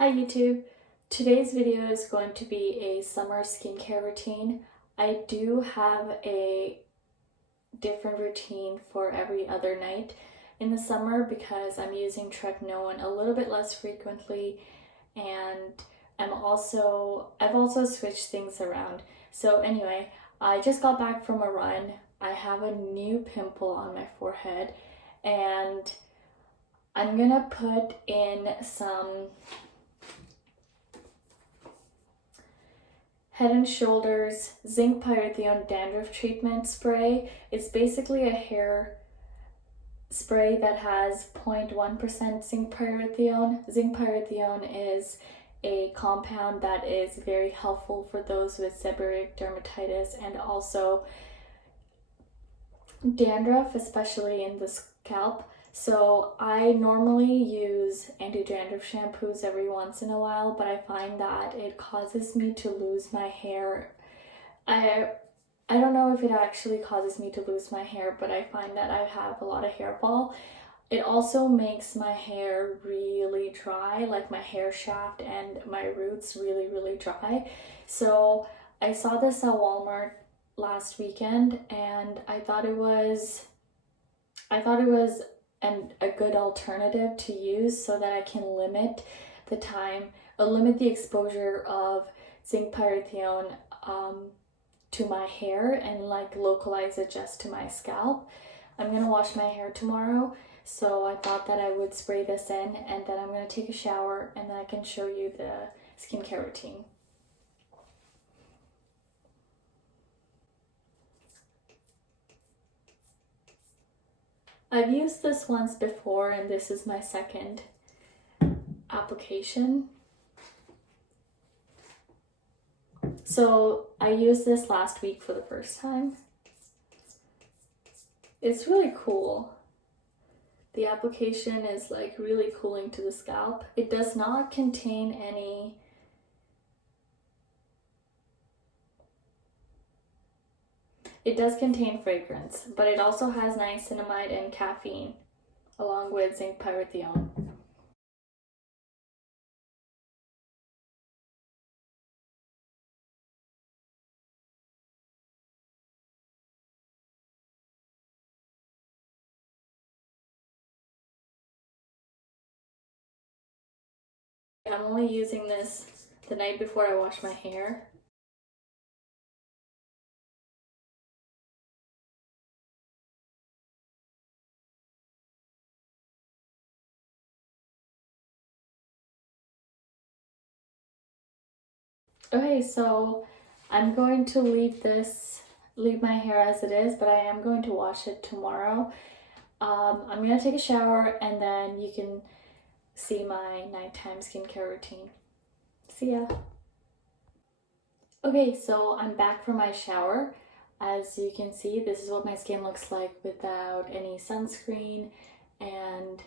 Hi YouTube! Today's video is going to be a summer skincare routine. I do have a different routine for every other night in the summer because I'm using Tretinoin a little bit less frequently, and I've also switched things around. So anyway, I just got back from a run. I have a new pimple on my forehead and I'm gonna put in some Head and Shoulders Zinc Pyrithione Dandruff Treatment Spray. It's basically a hair spray that has 0.1% zinc pyrithione. Zinc pyrithione is a compound that is very helpful for those with seborrheic dermatitis and also dandruff, especially in the scalp. So I normally use anti-dandruff shampoos every once in a while, but I find that it causes me to lose my hair. I don't know if it actually causes me to lose my hair, but I find that I have a lot of hair fall. It also makes my hair really dry, like my hair shaft and my roots really dry. So I saw this at Walmart last weekend and I thought it was a good alternative to use so that I can limit the exposure of zinc pyrithione to my hair and like localize it just to my scalp. I'm gonna wash my hair tomorrow, so I thought that I would spray this in and then I'm gonna take a shower and then I can show you the skincare routine. I've used this once before and this is my second application. So I used this last week for the first time. It's really cool. The application is like really cooling to the scalp. It does not contain any It does contain fragrance, but it also has niacinamide and caffeine, along with zinc pyrithione. I'm only using this the night before I wash my hair. Okay, so I'm going to leave my hair as it is, but I am going to wash it tomorrow. I'm gonna take a shower and then you can see my nighttime skincare routine. See ya. Okay, so I'm back from my shower. As you can see, this is what my skin looks like without any sunscreen, and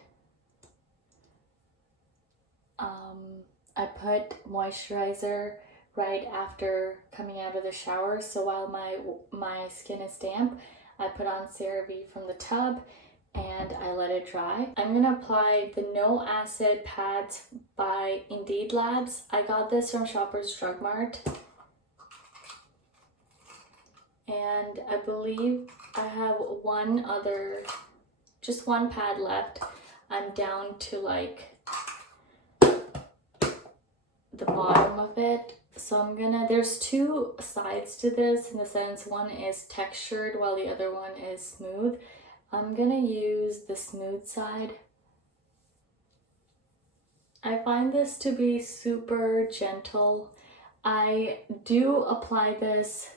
I put moisturizer right after coming out of the shower, so while my skin is damp, I put on Cerave from the tub and I let it dry. I'm gonna apply the NoAcid pads by Indeed Labs. I got this from Shoppers Drug Mart. And I believe I have just one pad left. I'm down to like the bottom of it. So there's two sides to this in the sense one is textured while the other one is smooth. I'm gonna use the smooth side. I find this to be super gentle. I do apply this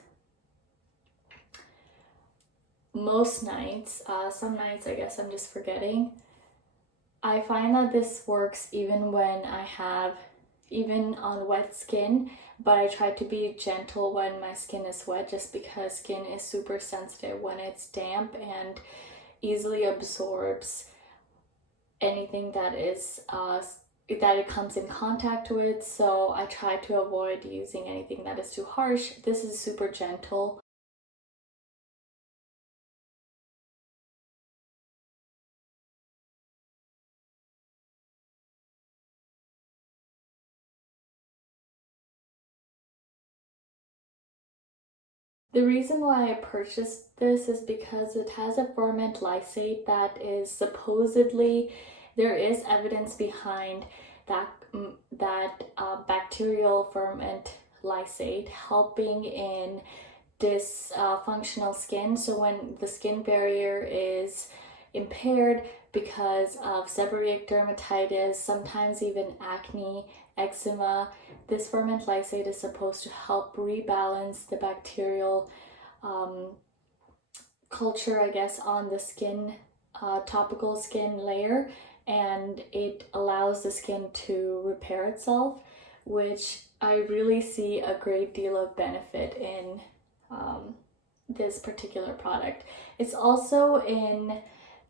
most nights. Some nights I guess I'm just forgetting. I find that this works even on wet skin, but I try to be gentle when my skin is wet just because skin is super sensitive when it's damp and easily absorbs anything that it comes in contact with, so I try to avoid using anything that is too harsh. This is super gentle. The reason why I purchased this is because it has a ferment lysate that is supposedly, there is evidence behind that bacterial ferment lysate helping in dysfunctional skin. So when the skin barrier is impaired because of seborrheic dermatitis, sometimes even acne, eczema, this ferment lysate is supposed to help rebalance the bacterial culture, I guess, on the skin, topical skin layer, and it allows the skin to repair itself, which I really see a great deal of benefit in this particular product. It's also in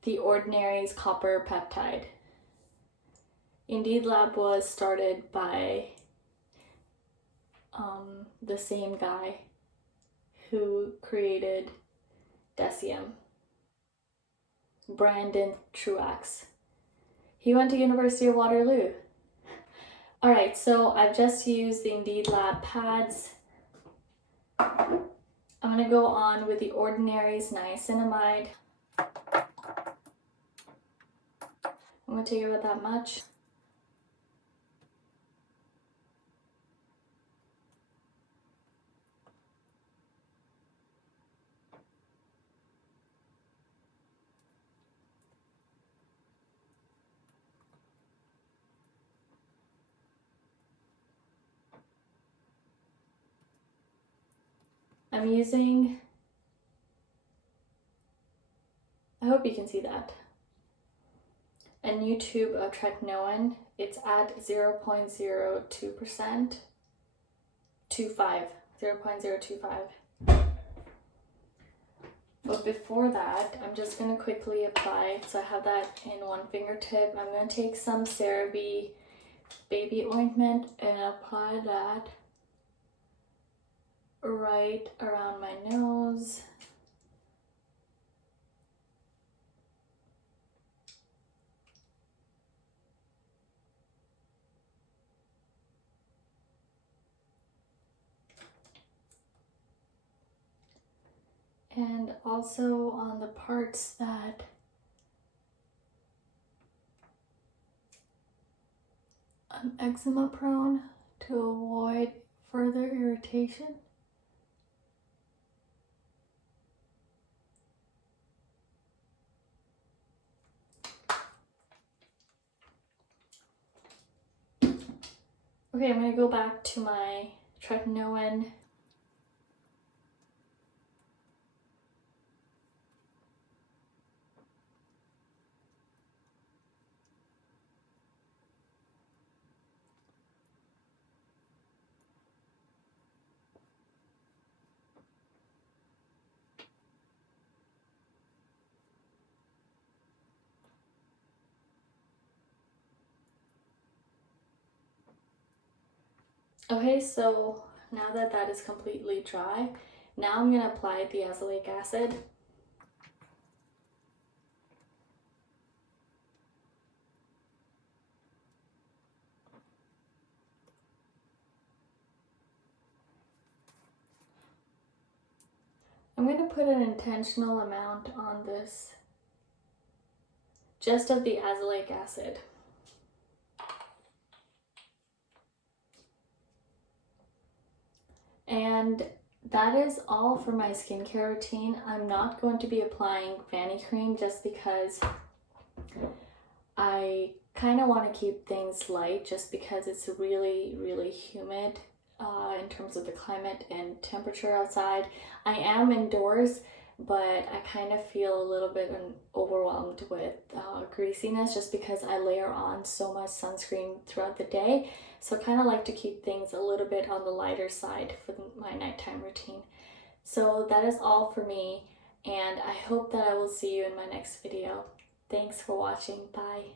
the Ordinary's copper peptide. Indeed Lab was started by the same guy who created Decium, Brandon Truax. He went to University of Waterloo. Alright, so I've just used the Indeed Lab pads. I'm going to go on with the Ordinary's Niacinamide. I'm going to take about that much. I'm using, I hope you can see that, a new tube of Tretinoin. It's at 0.02%, 0.025. But before that, I'm just going to quickly apply, so I have that in one fingertip. I'm going to take some Cerave baby ointment and apply that right around my nose. And also on the parts that I'm eczema prone to avoid further irritation. Okay, I'm going to go back to my Tretinoin. Okay, so now that that is completely dry, now I'm going to apply the azelaic acid. I'm going to put an intentional amount on this, just of the azelaic acid. And that is all for my skincare routine. I'm not going to be applying Vanny cream just because I kind of want to keep things light, just because it's really, really humid in terms of the climate and temperature outside. I am indoors, but I kind of feel a little bit overwhelmed with greasiness just because I layer on so much sunscreen throughout the day. So I kind of like to keep things a little bit on the lighter side for my nighttime routine. So that is all for me, and I hope that I will see you in my next video. Thanks for watching. Bye.